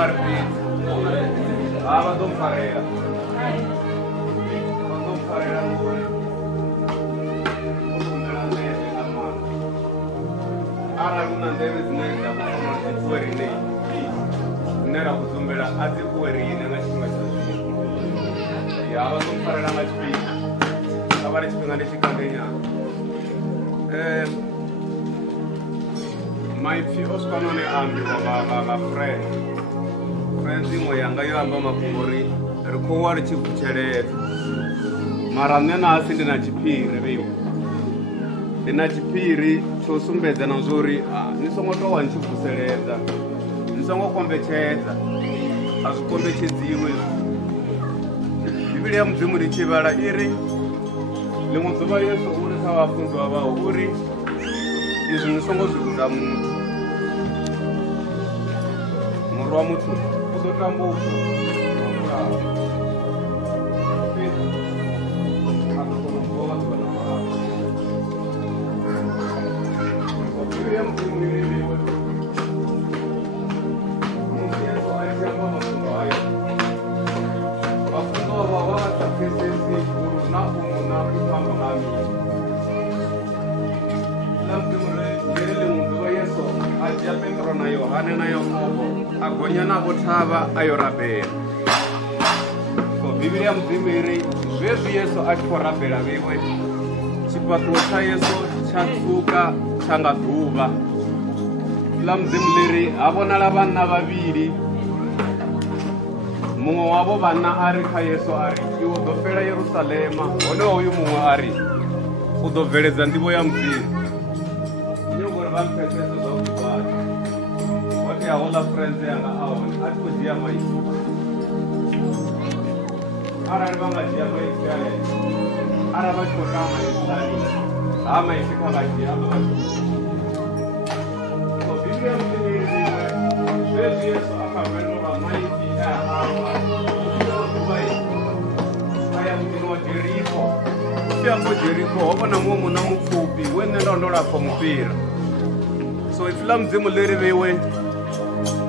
vari fhedzi vha ḓo mpfarela ngori urumbela nḓevhe nga maanḓa arali una nḓevhe dzine dza kona uri dzi fhiwe riṋe dzine ra khou dzumbela a dzi fhiwe riṋe nga tshifhinga tsha zwino ya vha ḓo mpfarela nga tshifhinga kha vha ri tshifhinga ndi tshikandenyana maipfi o swika none ambiwa nga friends iṅwe yanga yo amba mafhungo uri ri khou wa ri tshi vutsheledza mara nṋe nasi ndi na tshiphiri vhiwa ndi na tshiphiri tsho sumbedza na zwo uri ni songo tou wa ni tshi vuseledza ni songo kombetshedza a zwi kombetshedziwe bivhili ya mudzimu ri tshi vhala iri ḽiṅwe ḓuvha yesu uri kha vhafunziwa vhaho uri izwi ni songo zwi guda muthu muri wa muthu u ḓo tambudzwa Petro na Yohane na Yakobo agonya navho thavha ayo rabela so bivhili ya mudzimu iri zwezwi yesu a tshi khou rabela vhiwe tshifhaṱuwo tsha yesu tsha pfuka tsha nga ḓuvha ḽa mudzimu ḽiri ha vhonala vhanna vhavhili muṅwe wavho vhanna a ri kha yesu a ri iwe u ḓo fela Yerusalema hone hoyu muṅwe a ri u ḓo bveledza nḓivho ya mudzimu nyongori vha mpfesese zwavhuḓi ya hola friends yanga ahone a tshi khou dzhia maipfi arali vha nga dzhia maipfi aya arali vha tshi khou tama maipfi ha maipfi kha vha dzhia so bivhili ya mudzimu iri zwezwi yesu a kha fhendula maipfi aya aya muḓini wa Jeriko u tshi afho Jeriko ho vhona muṅwe munna mupfhufhi we nṋe ndo lapfha mufhira so ipfi ḽa mudzimu ḽiri vhiwe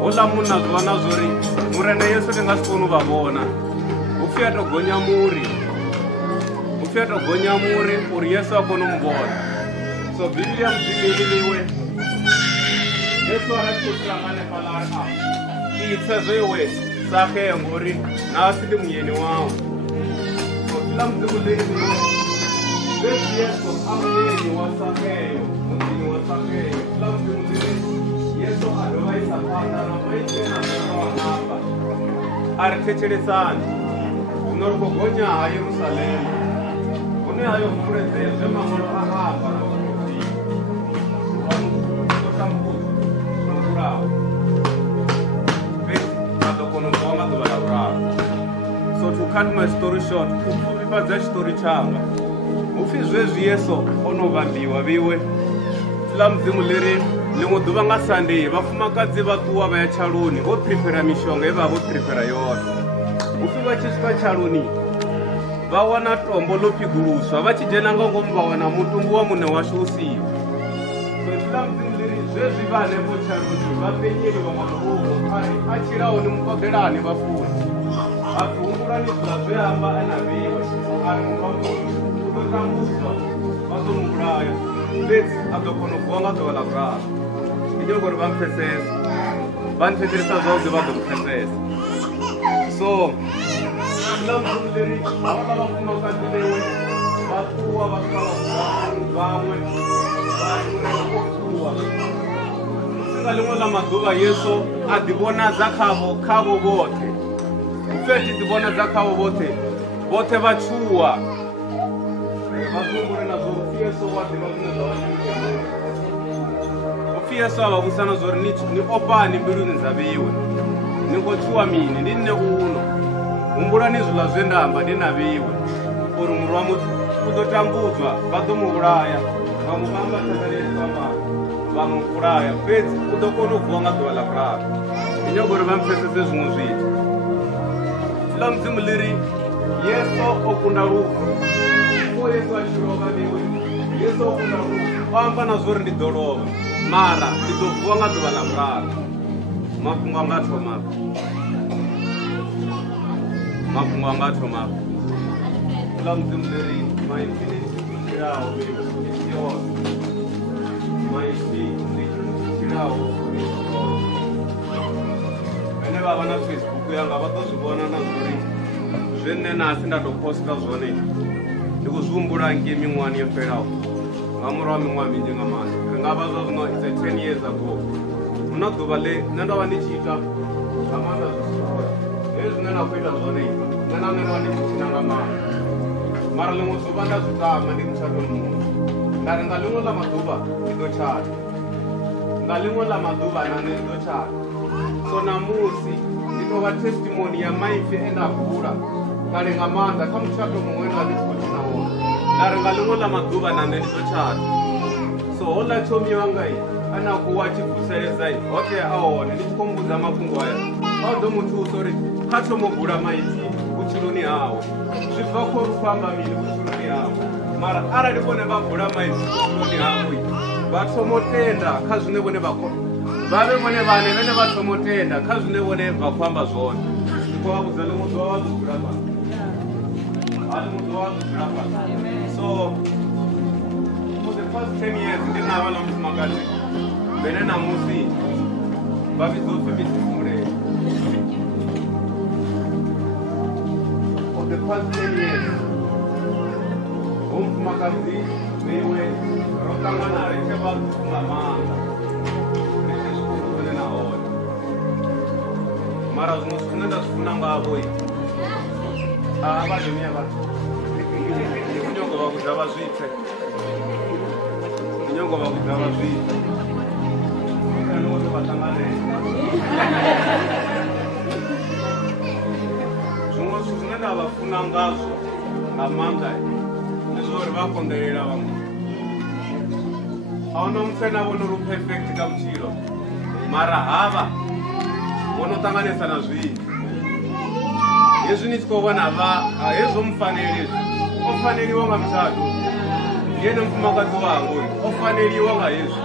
hola munna zwiva na zwo ri murena yesu ndi nga si koni u vha vhona upfi a tou gonya muri uri yesu a kone u muvhona so bivhili ya mudzimu iri vhiwe yesu ara tshi khou tlanga hanefhaḽa ari a itsezwo iwe Sakheyo ngori nasi ndi muyeni wawo so ḽa mudzimu ḽiri vhiwe zwezwi yesu a muyeni wa Sakheyo muḓini wa Sakheyo ḽa mudzimu ḽiri yesu a dovha isa phanḓa na maitele na wanamba a ri thetshelesani zwino ri khou gonya ha Yerusalema hune hayo fuledzea zwe maṅwalo a amba na vhatambudzwa fhedzi a ḓo kona u bva nga ḓuvha ḽa vhuraru so to cut my story short u pfufhifhadza tshitori tshanga upfi zwezwi yesu o no vhambiwa vhiwe ḽa mudzimu ḽiri ḽiṅwe ḓuvha nga Sunday vhafumakadzi vha ṱuwa vha ya tshaloni vho prepara mishonga ye vha vha vho prepara yone upfi vha tshi swika tshaloni vha wana tombo ḽo piguluswa vha tshi dzhena nga ngomu vha wana mutumbu wa muṋe washu u siho so ḽa mudzimu ḽiri zwezwi vha hanefho tshaloni vha penyeli vha ṅwana uvo ari a tshilaho ni muṱoḓelani vhafuni hapfi humbulani zwiḽa zwe amba a na vhiwe ari muvhamuni u ḓo tambudzwa vha ḓo muvhulaya fhedzi a ḓo kona u vuwa nga ḓuvha ḽa vhuraru ndi nyongo uri vha mpfesese vha nthetshelesa zwavhuḓi vha ḓo mpfesesa so ḽa mudzimu ḽiri havhaḽa vhafumakadzi vhewe vha ṱuwa vha swika vhaṅwe ṱuwa nga ḽiṅwe ḽa maḓuvha yesu a ḓivhonadza khavho vhoṱhe upfi a tshi ḓivhonadza khavho vhoṱhe vha tshuwa vha ṱumbule na zwo upfi yesu wa ḓivha zwine zwa upfi yesu a vha vhudzisa na zwo uri ni ofhani mbiluni dza vhiwe ni khou tshuwa mini ndi nne uno humbulani zwiḽa zwe nda amba ndi na vhiwe uri muri wa muthu u ḓo tambudzwa vha ḓo mu vhulaya vha mu vhamba thakaleamba vha mu vhulaya fhedzi u ḓo kona u vuwa nga ḓuvha ḽa vhuraru ndi nyago uri vha mpfesese zwiṅwe zwithu ḽa mudzimu ḽiri yesu o kunda lufu yesu a tshi lovha vhiwe yesu o kunda lufu o amba na zwo uri ndi ḓo lovha mara ndi ḓo vuwa nga ḓuvha ḽa vhuraru mafhungo anga thoma mafhungo anga thoma la mudzimu leri maipfi tshiraho tshiraho maipfi tshiraho vhane vha vha na Facebook yanga vha ḓo zwi vhona na zwori zwine na asi nda tou posta zwone ndi khou zwi humbula ngei miṅwahani yo fhelaho nga murahu ha miṅwaha minzhi nga maanḓa ri nga vha zwa zwino it's 10 years ago hu na ḓuvha ḽe nṋe ndo vha ndi tshi ita nga maanḓa zwisua hezwi zwine na khou ita zwone nṋe na nṋe ndo vha ndi tshi tshina nga maanḓa mara ḽiṅwe ḓuvha nda zwi tama ndi mutshato muṅwe nda ri nga ḽiṅwe ḽa maḓuvha ndi ḓo tshata nga ḽiṅwe ḽa maḓuvha na nṋe ndi ḓo tshata so namusi ndi tou vha testimony ya maipfi e nda vula kale nga maanḓa kha mutshato muṅwe nda ndi tshi khou tshina wone nda ri nga ḽiṅwe ḽa maḓuvha na nṋe ndi ḓo tshata so hoḽa tshomi wanga ane a khou wa tshi vuseledza hoṱhe a hone ndi tshi khou mbudza mafhungo aya a ḓo mu thusa uri kha thomo bula maipfi vhutshiloni hawe zwi bva kho ri khou amba mini vhutshiloni hawe mara arali vhone vha bula maipfi vhutshiloni hawe vha thomo tenda kha zwine vhone vha vhavhe vhone vhane vhene vha thomo tenda kha zwine vhone vha khou amba zwone ndi khou vha vhudza ḽiṅwe ḓuvha vha ḓo dzula fhasi ḽiṅwe ḓuvha vha ḓo dzula fhasi so for the past 10 years ndi na havhaḽa mufumakadzi vhene namusi vha vhidzwa upfhi Misifumulele for the past 10 years hoyu mufumakadzi veiwe ro ṱangana ri tshe vhaṱuku nga maanḓa ri tshe zvikulu vhone na hone mara zwiṅwe zwine nda zwi funa ngavho vhademiya vhathu ndi kunyongo vha vhudza vha zwipfe ndi nyongo vha vhudza vha zwipfe uri vha ṱanganele zwiṅwe zwithu zwine nda vha funa ngazwo nga maanḓa ndi zwa uri vha konḓelela vhaṅwe a hu na muthu ane a vhona uri u perfect kha vhutshilo mara havha vho no ṱanganesa na zwinzhi hezwi ni tshi khou vhona hezwo mufaneli hezwi o faneliwa nga mutshato yene mufumakadzi wanga uyu o faneliwa nga hezwi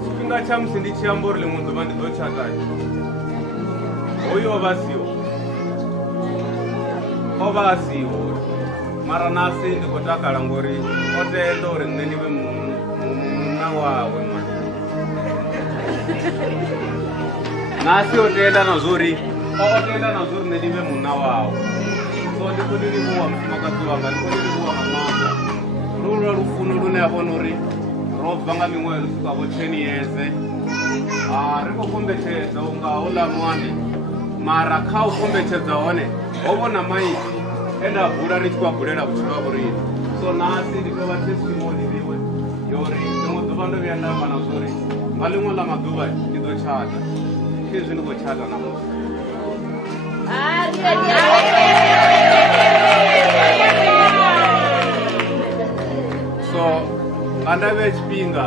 tshifhinga tsha musi ndi tshi amba uri ḽiṅwe ḓuvha ndi ḓo tshatayo hoyu o vha siho o vha a siho mara nasi ndi khou takala ngori o tenda uri nṋe ndi vhe munna wawe nasi o tenda na zwori o tenda na zwori nṋe ndi vhe munna wawe so ndi khou ndi livhuwa mufumakadzi wanga ndi khou ndi livhuwa nga maanḓa lulwa lufuno lune a vhona uri ro bva nga miṅwaha yo swika vho 10 years ri khou kombetshedza unga houḽa ṅwani mara kha u kombetshedza hone ho vhona maipfi e nda vula ri tshi khou a bulela vhutshilo ha vhoriṋe so nasi ndi tou vha testimony liwe yori ḽiṅwe ḓuvha ndo vhuya nda amba na zwori nga ḽiṅwe ḽa maḓuvha ndi ḓo tshata khezwi ndi khou tshata namusi so nga nda vhea tshifhinga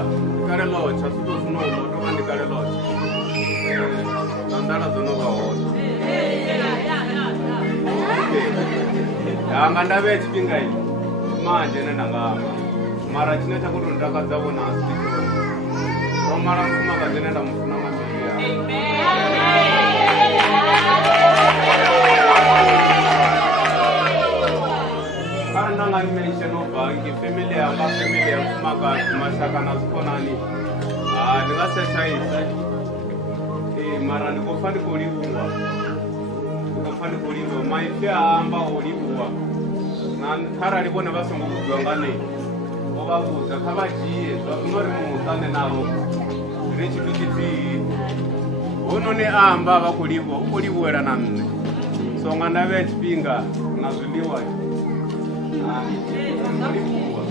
kale ḽotsha soto funa u tou vha ndi kale ḽotsha na nḓala dzo no vha hone nga nda vhea tshifhinga manzhi ene nda nga amba mara tshine tsha khou tou ntakadza vhona asi ndi tshone ro mala mufumakadzi ene nda mufuna nga mbilu yawe kharali nda nga mention ubva ngefamily yanga family ya mufumakadzi mashaka na dzikhonani ndi nga setshaisa mara ndi khou pfa ndi khou livhuwa maipfi a amba o livhuwa kharali vhone vha songo vhudziwa nga nṋe o vha vhudza kha vha dzhie zwa zwino ri muṱane navho ri tshithu tshithihi hononi a amba vha khou livhuwa u khou livhuwela na nṋe so nga nda vhea tshifhinga na zwiḽiwa livhuwa